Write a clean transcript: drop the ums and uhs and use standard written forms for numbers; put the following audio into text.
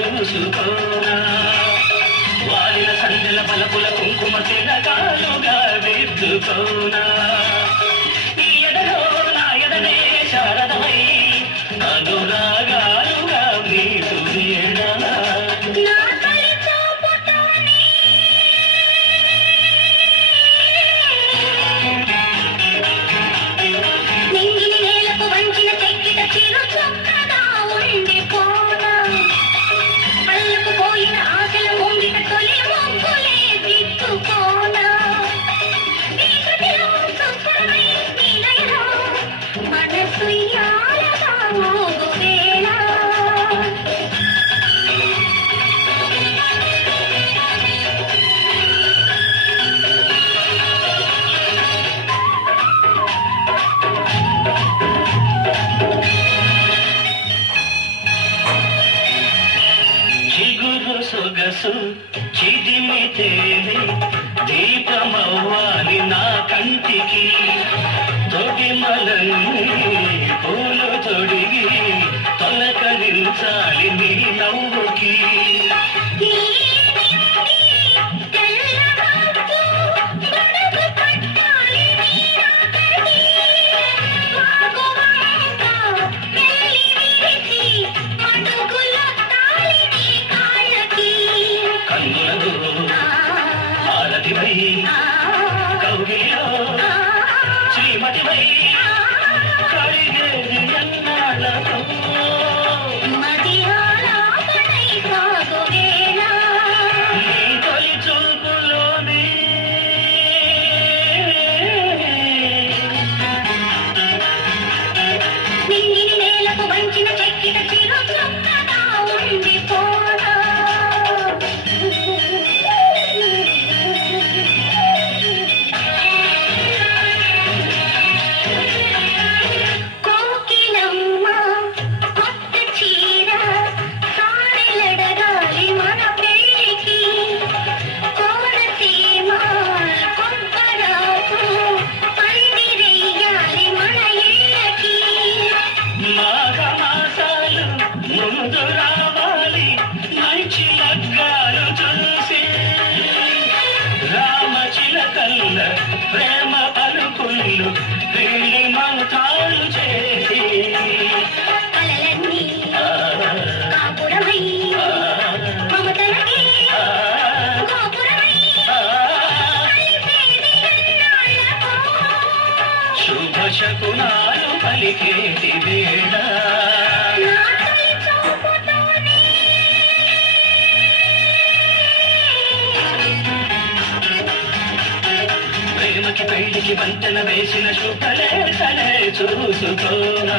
చూసుకోనా వాలిన సంజల బలపుల కుంకుమ తిలకాలుగా దిద్దుకోనా ఈ ఎడలో నా ఎడనే శారదమై అనురాగాలుగా నీకు ఎడా సొగసు చిదిమి తేలి దీపమవ్వాలి నా కంటికి తొడిమలన్నీ పూలు తొడిగి తొలకరించాలి నీ నవ్వుకి శ్రీమతి వై కడిగేది ఎన్నాళ్ళతో నీ తొలి చూపులోనే నేలకు వంచిన చెక్కిట చిరు చొక్కగా ఉండిపోనా ప్రేమ పలుకుళ్ళు పెళ్లి మౌతాలు చేసి శుభ శకునాలు పలికేటి వేళ ప్రేమకి పెళ్లికి వంతెన వేసిన శుభలేఖలే చూసుకోనా